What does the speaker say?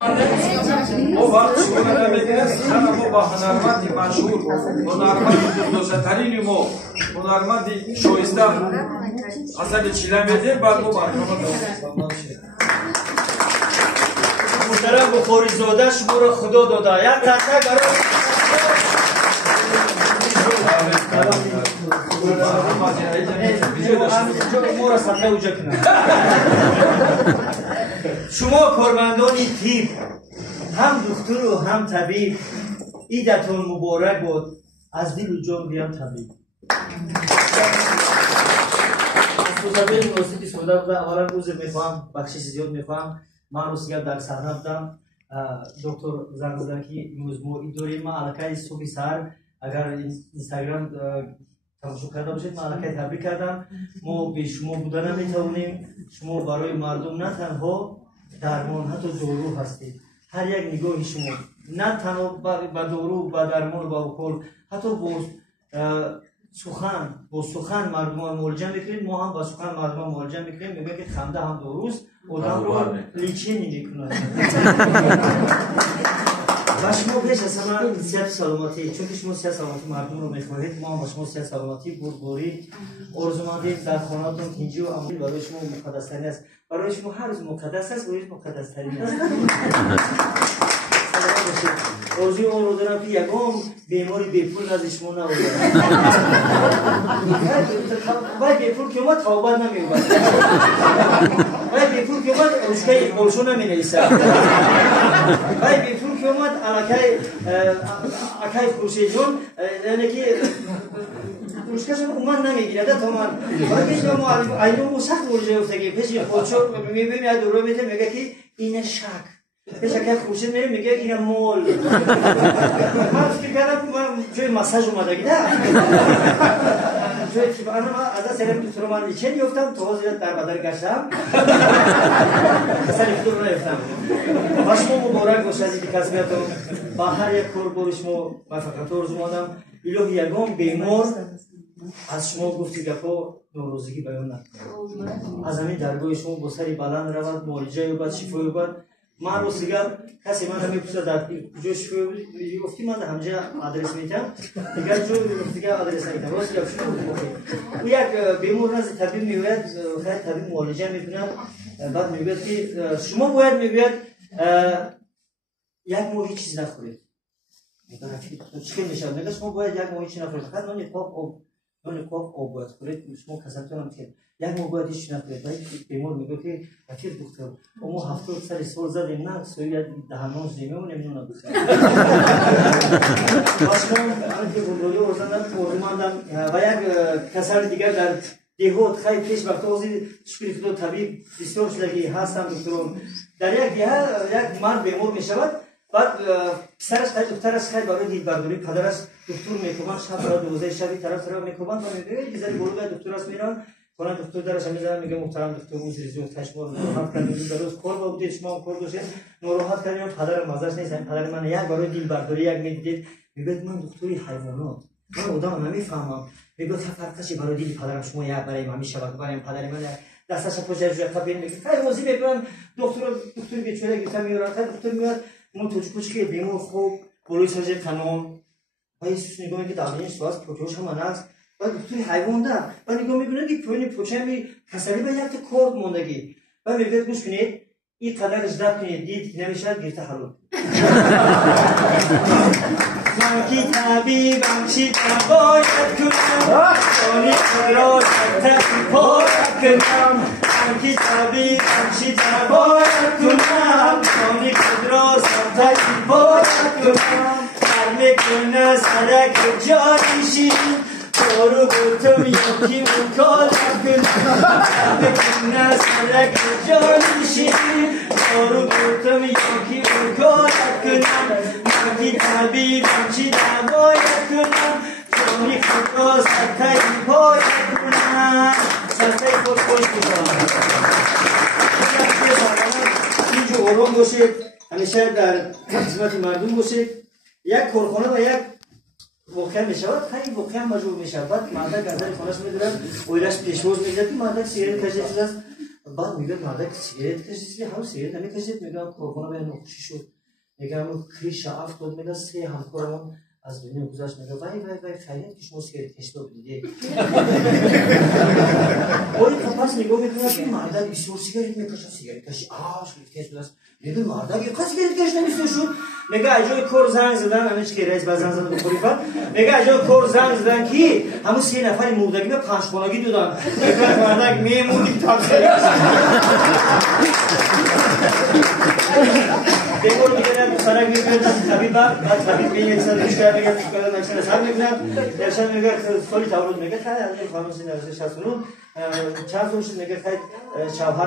ما وقت شما نمیگیرست همه ما با هنرمند مشهور هنرمند دوستترین ما هنرمند شایسته حسن چیله میدیم بعد ما برنامه محترم بخاری زاده شما را خدا داده یک تحقیق شما کارمندان طب هم دکتر و هم طبیب عیدتون مبارک باد از دل و جان بیان طبیب مصطفی یونیورسیتی سودا بوده اولا روز میخوام بخشش زیاد میخوام من روز در صحنه بودم دکتر زنگ زدن که امروز ما داریم ما علاقه صبح سحر اگر اینستاگرام تماشا کرده باشید ما علاقه تبریک کردم ما به شما بودن نمیتونیم شما برای مردم نه تنها درمان حتی دارو هستید هر یک نگاه شما نه تنها با دارو با درمان با کل حتی با سخن مردم مولجه میکنید ما هم با سخن مردم مولجه میکنیم میگه که خنده هم دروست آدم رو لیچینی میکنه و شما پیش از همه صحت سلامتی چون که شما صحت سلامتی مردم رو میخواهید ما هم با شما صحت سلامتی بردباری آرزومندید در خانهاتون کنجی و امانی برای شما مقدس ترین است برای شما هر روز مقدس است روز مقدس ترین است آرزوی آن رو دارم که یکم بیماری بیپول نزد شما نبودم باید بیپول که اومد توبت نمیومد باید بیپول که اومد روشکه قلشو نمی نیسد باید بیپول که اومد عکای فروشه جون یعنی که روشکشون اومد نمیگیرده تا من باید بیشتر ما ایرون سخت ورژه افتگی پیش خودشو میبینیم یاد رو میده میگه که این شک پیش که خورشید میره میگه این مول من فکر کردم من جای مساج اومدگی نه جای که انا از سرم دکتر من لیچن یافتم تو حاضر در بدر گشتم اصلا دکتر نیافتم با شما مبارک باشه از این کسبیتون با هر یک کار بر شما موفقیت آرزو می‌کنم الهی یگان بیمار از شما گفتی گپا ناروزگی بیان نکنه از همین درگاه شما با سری بلند رود معالجه یابد شفا یابد من روز دیگر کسی من میپرسه در کجا شفا گفتی من همجا آدرس میدم دیگر جو دیگر آدرس نمیدم راست گپ شما او یک بیمار نزد طبیب میگوید خیلی طبیب معالجه میکنه بعد میگوید که شما باید میگوید یک ماه هیچ چیز نخورید چی میشه میگه شما باید یک ماه هیچ نخورید فقط نان پاک آب باید خورید شما کساتون هم که یک ماه باید هیچ نخورید بیمار میگه که اخیر دکتر ما 70 سال زدیم نه سوی دهنان زیمه نمیدونم دکتر واسه من که بودولی ورزندم قرماندم و یک کسر دیگر در دیهات خیلی پیش وقت اوزی شکری خدا طبیب بسیار شدگی هستم دکترم در یک دیه یک مرد بیمار میشود بعد پسرش خیلی دخترش خیلی برای دیدبرداری پدرش دکتر میکنن شب برای 12 شبی طرف میکنن و میگه یه ذره گروه دکتر است میرن کنن دکتر درش میذارن میگه محترم دکتر اون زیرزو تشمال راحت کردیم درست کار بود شما کار داشتید ناراحت کردیم پدر مازش نیست پدر من یک برای دیدبرداری یک میدید میگه من دکتری حیوانات من آدم نمیفهمم میگه فرقش برای دید پدرم شما یک برای من میشود برای پدر من دستش پوجا جو خبر میگه خیلی وزی میگن دکتر بیچاره گیتا میارن دکتر میاد من توش کوچکی بیمار خوب پلیس سازی قانون و یه نگاه میگه داغینش واس پروتوش هم ناز و دکتر حیوان ده و نگاه میکنه که پوینی پوچه می کسری به یک کورد موندگی و میگه گوش کنید این قدر اجرا کنید دید که نمیشه گرفته حلو کی طبیبم چی باید کنم آنی خدا شد باید کنم کی طبیبم چی باید کنم آنی خدا شد باید کنم هر میکنه سرک جاریشی دارو بودم یکی مکال کنم هر میکنه سرک جاریشی دارو بودم یکی مکال کنم کی طبیبم چی باید کنم جانی خدا سرتای باید کنم سرتای خود خوش کنم اینجا آرام باشید همیشه در خدمت مردم باشید یک کارخانه و یک واقعا میشود خیلی واقعا مجبور میشود بعد مردک از در خانهش میدارن اویلش پیشواز میگه که مردک سیگاری کشیده شده است بعد میگه مرد سیگارت کشیدی هم سیگارت نمیکشید میگم کرونا به نوشی شد میگم کریش افتاد میگه سه همکارمون از دنیا گذشت میگه وای خیلیت که شما سیگارت کشیده بودید وای پس نگاه میکنه که مرد بسیار سیگارت میکشه سیگارت کشی سیگارت کشیده است میگه مرد که قصد سیگارت کشیده نیست شد میگه اجای کور زنگ زدن همین که رئیس باز زنگ زدن بخوری فر میگه اجای کور زنگ زدن کی همون سه نفر مردگی به پنج خونگی دادن میگه مرد میمونی تا دیگر میگه فرق میکنه طبیب بعد طبیب بین چند بیشتر میگه کلا نشون سر میگم درشن میگه سالی تولد میگه خیلی خانم سینه 69 چند روز میگه خیلی شوهر